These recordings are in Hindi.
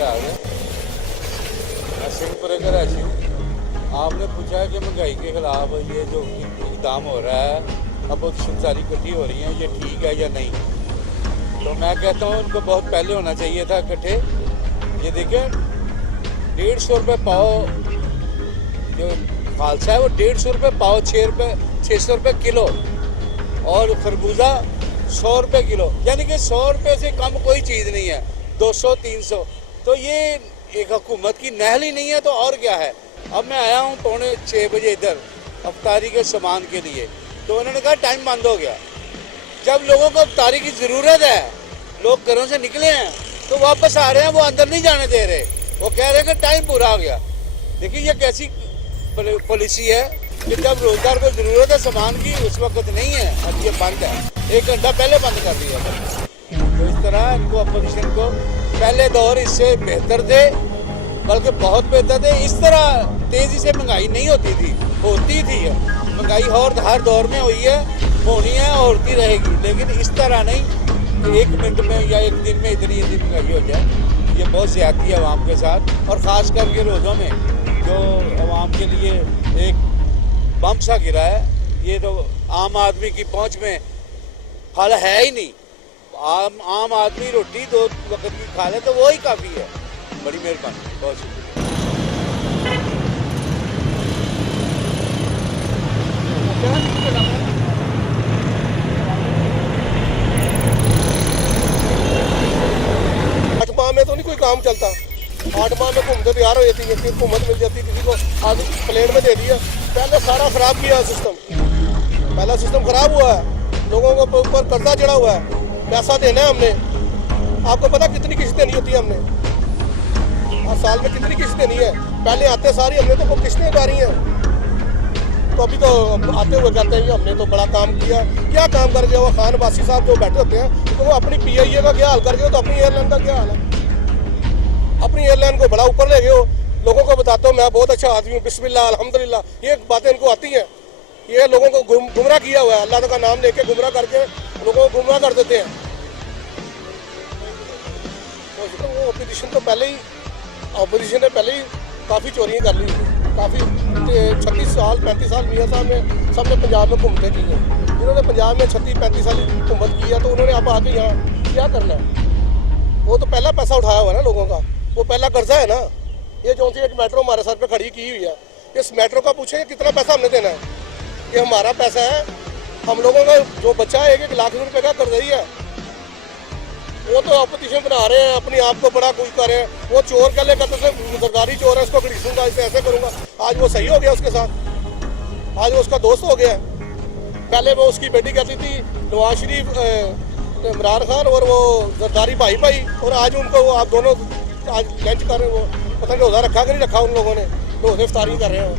लिहाज है। मैं सिंहपुरे का रहशी हूँ। आपने पूछा है कि महंगाई के खिलाफ ये जो इक़दाम हो रहा है, अपोजिशन सारी इकट्ठी हो रही है, ये ठीक है या नहीं? तो मैं कहता हूँ उनको बहुत पहले होना चाहिए था इकट्ठे। ये देखें, 150 रुपये पाव जो खालसा है वो 150 रुपये पाव, 600 रुपये किलो, और खरबूजा 100 रुपये किलो, यानी कि 100 रुपये से कम कोई चीज़ नहीं है। 200 300, तो ये एक हुकूमत की नहल ही नहीं है तो और क्या है। अब मैं आया हूँ 5:45 बजे इधर अफ्तारी के सामान के लिए, तो उन्होंने कहा टाइम बंद हो गया। जब लोगों को अफ्तारी की ज़रूरत है, लोग घरों से निकले हैं तो वापस आ रहे हैं, वो अंदर नहीं जाने दे रहे, वो कह रहे हैं कि टाइम पूरा हो गया। देखिए ये कैसी पॉलिसी है कि जब रोजगार को ज़रूरत है सामान की, उस वक्त नहीं है, अब ये बंद है, 1 घंटा पहले बंद कर दिया था। तो इस तरह इनको अपोजिशन को पहले दौर इससे बेहतर थे, बल्कि बहुत बेहतर थे। इस तरह तेज़ी से महंगाई नहीं होती थी, होती थी। महंगाई हर दौर में हुई है, होनी है और होती रहेगी, लेकिन इस तरह नहीं कि 1 मिनट में या 1 दिन में इतनी महंगाई हो जाए। ये बहुत ज़्यादती है अवाम के साथ, और ख़ास करके रोज़ों में जो अवाम के लिए एक बम सा गिरा है, ये तो आम आदमी की पहुंच में फल है ही नहीं। आम आदमी रोटी 2 वक्त की खा ले तो वो ही काफ़ी है। बड़ी मेहरबानी, बहुत शुक्रिया। में तो नहीं कोई काम चलता, 8 माह में घूमते तैयार हो जाती है, फिर हुकूमत मिल जाती है, किसी को आज प्लेन में दे दिया। पहले सारा खराब किया सिस्टम, पहला सिस्टम खराब हुआ है, लोगों को ऊपर कर्जा चढ़ा हुआ है, पैसा देना है हमने। आपको पता कितनी किस्तें नहीं होती हमने, हर साल में कितनी किस्तें नहीं है। पहले आते सारी हमने तो वो किस्तें उतारी हैं, तो अभी तो आते हुए कहते हैं हमने तो बड़ा काम किया। क्या काम कर गया वो खान बासी साहब जो बैठे होते हैं, तो वो अपनी PIA का क्या हाल कर गए, तो अपनी एयरलाइन का क्या हाल है। अपनी एयरलाइन को बड़ा ऊपर ले गए हो। लोगों को बताते हो मैं बहुत अच्छा आदमी हूँ, बिस्मिल्लाह अल्हम्दुलिल्लाह, ये बातें इनको आती हैं। ये लोगों को गुमराह किया हुआ है, अल्लाह का नाम लेके गुमराह करके लोगों को गुमराह कर देते हैं। तो वो अपोजिशन तो पहले ही ने पहले ही काफ़ी चोरियाँ कर ली, काफ़ी 36 साल 35 साल मियाँ साहब ने सबने पंजाब में घूमते की हैं। जिन्होंने पंजाब में 36-35 साल हुकूमत की है, तो उन्होंने अब आके यहाँ क्या करना है। वो तो पहला पैसा उठाया हुआ है ना लोगों का, वो पहला कर्जा है ना। ये जो सी एक मेट्रो हमारे सर पे खड़ी की हुई है, इस मेट्रो का पूछे कितना पैसा हमने देना है, ये हमारा पैसा है। हम लोगों का जो बच्चा है 1-1 लाख रुपए का कर्जा ही है। वो तो अपोजिशन बना रहे हैं, अपने आप को बड़ा कुछ कर रहे हैं। वो चोर कह लेकर सरकारी चोर है, इसको घड़ीसूंगा, इसे ऐसे करूँगा। आज वो सही हो गया उसके साथ, आज वो उसका दोस्त हो गया। पहले वो उसकी बेटी कहती थी नवाज शरीफ, इमरान खान और वो जरदारी भाई, और आज उनको वो आप दोनों आज लंच कर रहे हैं। वो पता नहीं रोज़ा रखा कि नहीं रखा उन लोगों ने, रोज़े इफ्तारी कर रहे हैं,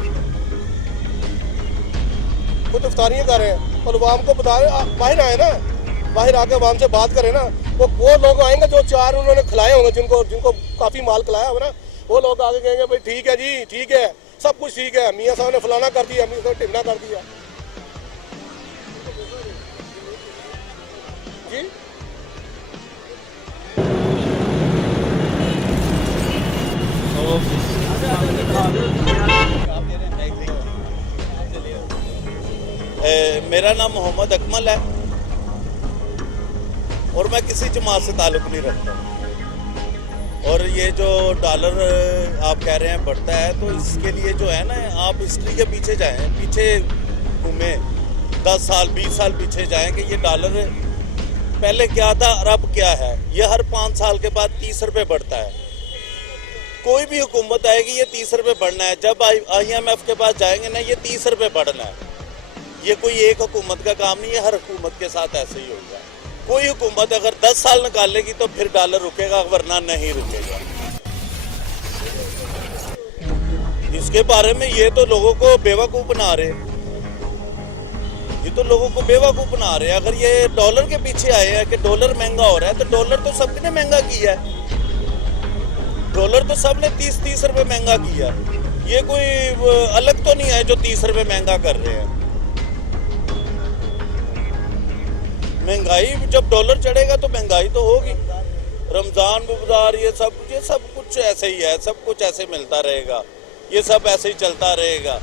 खुद इफ्तारियाँ कर रहे हैं। और आवाम को बता रहे बाहर आए ना, बाहर आके आवाम से बात करें ना। वो लोग आएंगे जो 4 उन्होंने खिलाए होंगे, जिनको काफ़ी माल खिलाया होगा ना, वो लोग आगे कहेंगे भाई ठीक है जी, ठीक है, सब कुछ ठीक है, मियाँ साहब ने फलाना कर दिया, मियाँ साहब ने टिमना कर दिया जी। मेरा नाम मोहम्मद अकमल है और मैं किसी जमात से ताल्लुक़ नहीं रखता। और ये जो डॉलर आप कह रहे हैं बढ़ता है, तो इसके लिए जो है ना, आप हिस्ट्री के पीछे जाएं, पीछे घूमें, 10 साल 20 साल पीछे जाएं कि ये डॉलर पहले क्या था और अब क्या है। ये हर 5 साल के बाद 30 रुपये बढ़ता है। कोई भी हुकूमत आएगी ये 30 रुपये बढ़ना है। जब IMF के पास जाएंगे ना, ये 30 रुपये बढ़ना है। ये कोई एक हुकूमत का काम नहीं है, हर हुकूमत के साथ ऐसे ही होगा। कोई हुकूमत अगर 10 साल निकालेगी तो फिर डॉलर रुकेगा, वरना नहीं रुकेगा। इसके बारे में ये तो लोगों को बेवकूफ़ बना रहे, ये तो लोगों को बेवकूफ़ बना रहे हैं। अगर ये डॉलर के पीछे आए हैं कि डॉलर महंगा हो रहा है, तो डॉलर तो सबने महंगा किया है। डॉलर तो सबने 30 रुपये महंगा किया। ये कोई अलग तो नहीं है जो 30 रुपये महंगा कर रहे हैं। महंगाई, जब डॉलर चढ़ेगा तो महंगाई तो होगी। रमज़ान मुबारक ये सब कुछ ऐसे ही है, सब कुछ ऐसे मिलता रहेगा, ये सब ऐसे ही चलता रहेगा।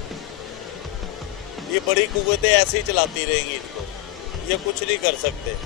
ये बड़ी कुव्वतें ऐसे ही चलाती रहेंगी इनको, ये कुछ नहीं कर सकते।